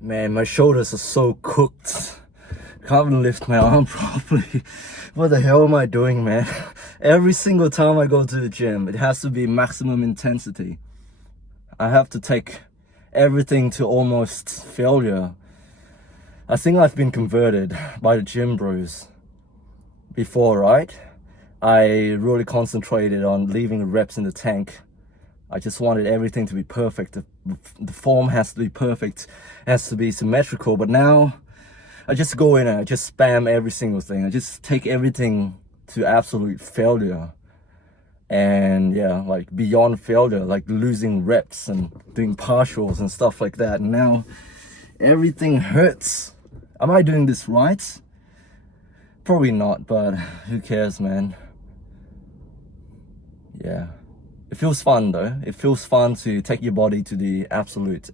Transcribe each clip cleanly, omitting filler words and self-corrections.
Man, my shoulders are so cooked. Can't even lift my arm properly. What the hell am I doing, man? Every single time I go to the gym, it has to be maximum intensity. I have to take everything to almost failure. I think I've been converted by the gym bros before, right? I really concentrated on leaving reps in the tank. I just wanted everything to be perfect. The form has to be perfect, has to be symmetrical. But now I just go in and I just spam every single thing. I just take everything to absolute failure. And yeah, like beyond failure, like losing reps and doing partials and stuff like that. And now everything hurts. Am I doing this right? Probably not, but who cares, man? Yeah. It feels fun though. It feels fun to take your body to the absolute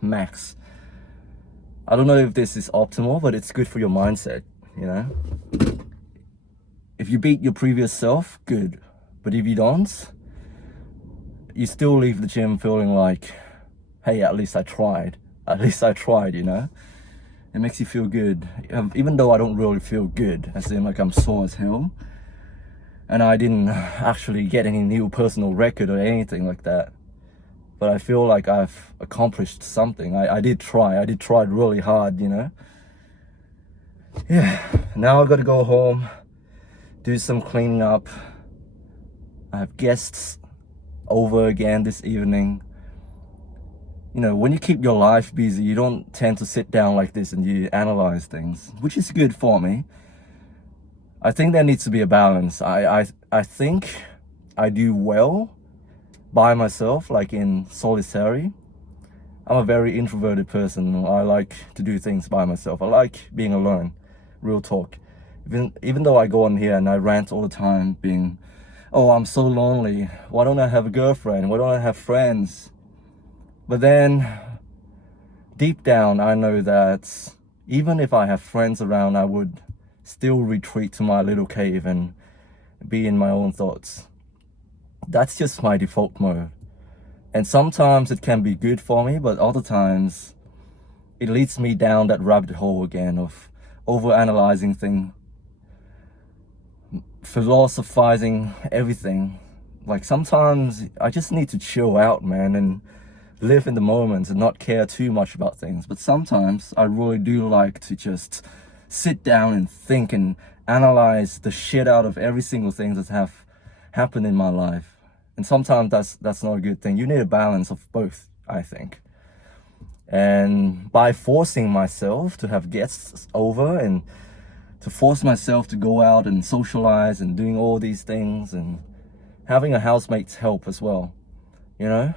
max. I don't know if this is optimal, but it's good for your mindset, you know? If you beat your previous self, good. But if you don't, you still leave the gym feeling like, hey, at least I tried. At least I tried, you know? It makes you feel good. Even though I don't really feel good, as in like I'm sore as hell. And I didn't actually get any new personal record or anything like that. But I feel like I've accomplished something. I did try. I did try really hard, you know? Yeah. Now I've got to go home, do some cleaning up. I have guests over again this evening. You know, when you keep your life busy, you don't tend to sit down like this and you analyze things, which is good for me. I think there needs to be a balance. I think I do well by myself, like in solitary. I'm a very introverted person. I like to do things by myself. I like being alone, real talk. Even though I go on here and I rant all the time being, oh, I'm so lonely. Why don't I have a girlfriend? Why don't I have friends? But then deep down, I know that even if I have friends around, I would still retreat to my little cave and be in my own thoughts. That's just my default mode. And sometimes it can be good for me, but other times it leads me down that rabbit hole again of overanalyzing things, philosophizing everything. Like sometimes I just need to chill out, man, and live in the moment and not care too much about things. But sometimes I really do like to just sit down and think and analyze the shit out of every single thing that have happened in my life. And sometimes that's not a good thing. You need a balance of both, I think. And by forcing myself to have guests over and to force myself to go out and socialize and doing all these things and having a housemate's help as well, you know?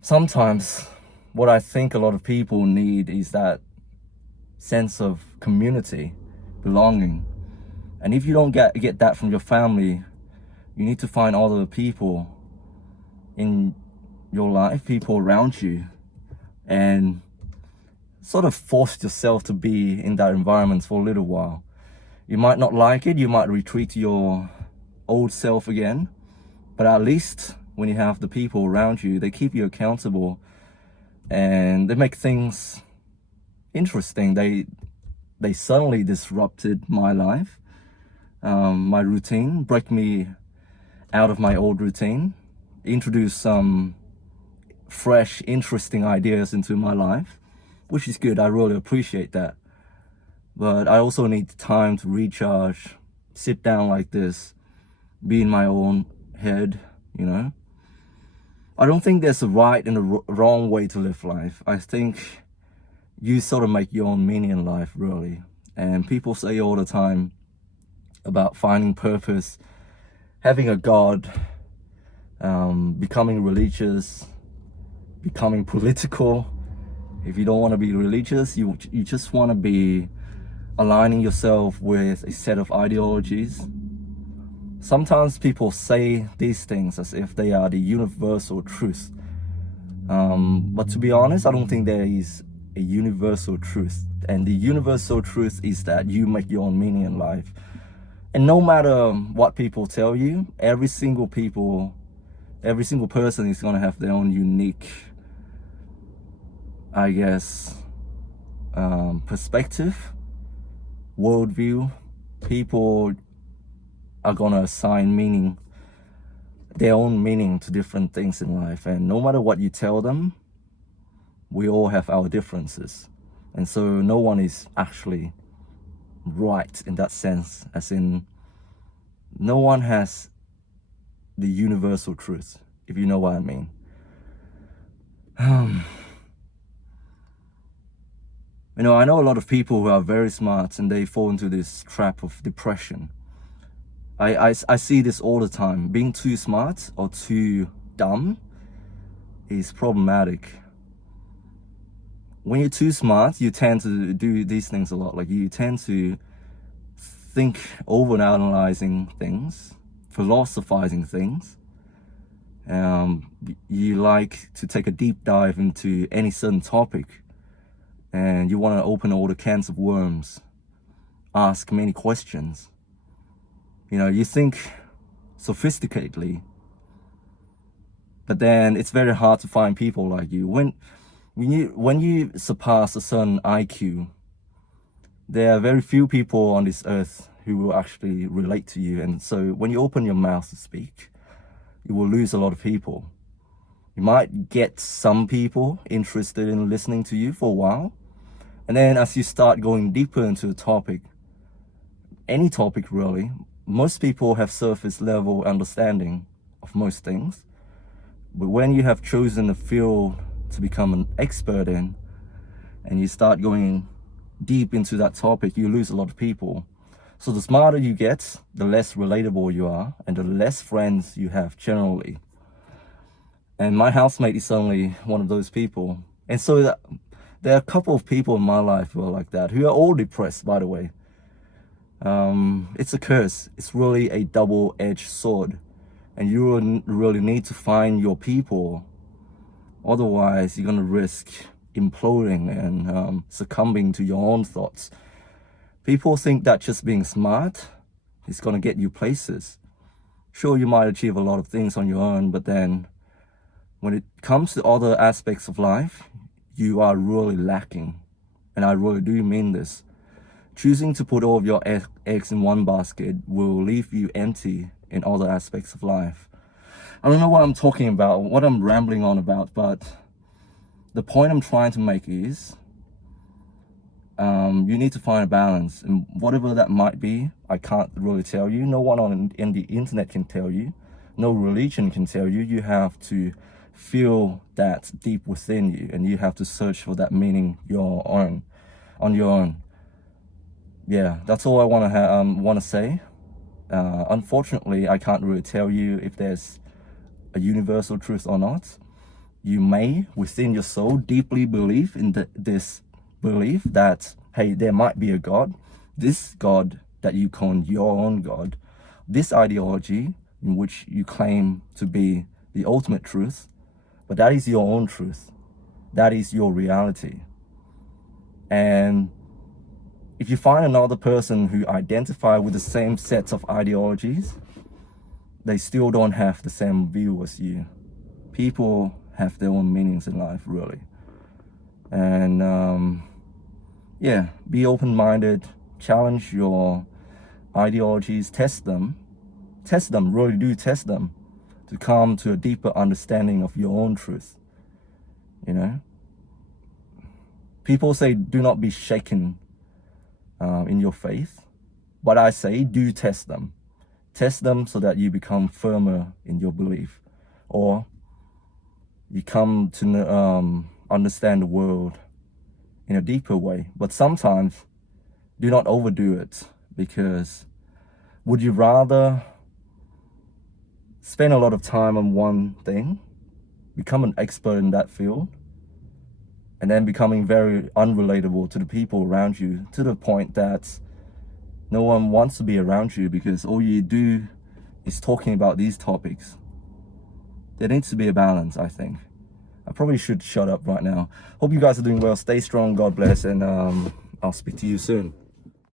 Sometimes what I think a lot of people need is that sense of community, belonging. And if you don't get that from your family, you need to find other people in your life, people around you, and sort of force yourself to be in that environment for a little while. You might not like it, you might retreat to your old self again, but at least when you have the people around you, they keep you accountable and they make things interesting. They suddenly disrupted my life, my routine, break me out of my old routine, introduce some fresh, interesting ideas into my life, which is good. I really appreciate that. But I also need time to recharge, sit down like this, be in my own head, you know? I don't think there's a right and a wrong way to live life. I think you sort of make your own meaning in life, really. And people say all the time about finding purpose, having a God, becoming religious, becoming political. If you don't want to be religious, you just want to be aligning yourself with a set of ideologies. Sometimes people say these things as if they are the universal truth. But to be honest, I don't think there is a universal truth. And the universal truth is that you make your own meaning in life. And no matter what people tell you, every single person is going to have their own unique I guess, perspective, worldview. People are gonna assign meaning, their own meaning to different things in life. And no matter what you tell them, we all have our differences. And so no one is actually right in that sense, as in no one has the universal truth, if you know what I mean. You know, I know a lot of people who are very smart and they fall into this trap of depression. I see this all the time. Being too smart or too dumb is problematic. When you're too smart, you tend to do these things a lot. Like, you tend to think over analyzing things, philosophizing things. You like to take a deep dive into any certain topic, and you want to open all the cans of worms, ask many questions. You know, you think sophisticatedly, but then it's very hard to find people like you. When you surpass a certain IQ, there are very few people on this earth who will actually relate to you. And so when you open your mouth to speak, you will lose a lot of people. You might get some people interested in listening to you for a while. And then as you start going deeper into the topic, any topic really, most people have surface level understanding of most things. But when you have chosen a field to become an expert in, and you start going deep into that topic, you lose a lot of people. So the smarter you get, the less relatable you are, and the less friends you have generally. And my housemate is only one of those people. And so there are a couple of people in my life who are like that, who are all depressed, by the way. It's a curse. It's really a double-edged sword. And you really need to find your people. Otherwise, you're going to risk imploding and succumbing to your own thoughts. People think that just being smart is going to get you places. Sure, you might achieve a lot of things on your own, but then when it comes to other aspects of life, you are really lacking. And I really do mean this. Choosing to put all of your eggs in one basket will leave you empty in other aspects of life. I don't know what I'm talking about, what I'm rambling on about, but the point I'm trying to make is you need to find a balance, and whatever that might be, I can't really tell you. No one in the internet can tell you. No religion can tell you. You have to feel that deep within you, and you have to search for that meaning on your own. Yeah, that's all I want to say. Unfortunately, I can't really tell you if there's a universal truth or not. You may, within your soul, deeply believe in this belief that, hey, there might be a God. This God that you call your own God. This ideology in which you claim to be the ultimate truth. But that is your own truth. That is your reality. And if you find another person who identify with the same sets of ideologies, they still don't have the same view as you. People have their own meanings in life, really. And yeah, be open-minded, challenge your ideologies, test them, really do test them to come to a deeper understanding of your own truth, you know? People say, do not be shaken in your faith. But I say, do test them. Test them so that you become firmer in your belief. Or you come to understand the world in a deeper way. But sometimes, do not overdo it, because would you rather spend a lot of time on one thing, become an expert in that field, and then becoming very unrelatable to the people around you, to the point that no one wants to be around you because all you do is talking about these topics? There needs to be a balance, I think. I probably should shut up right now. Hope you guys are doing well. Stay strong. God bless. And I'll speak to you soon.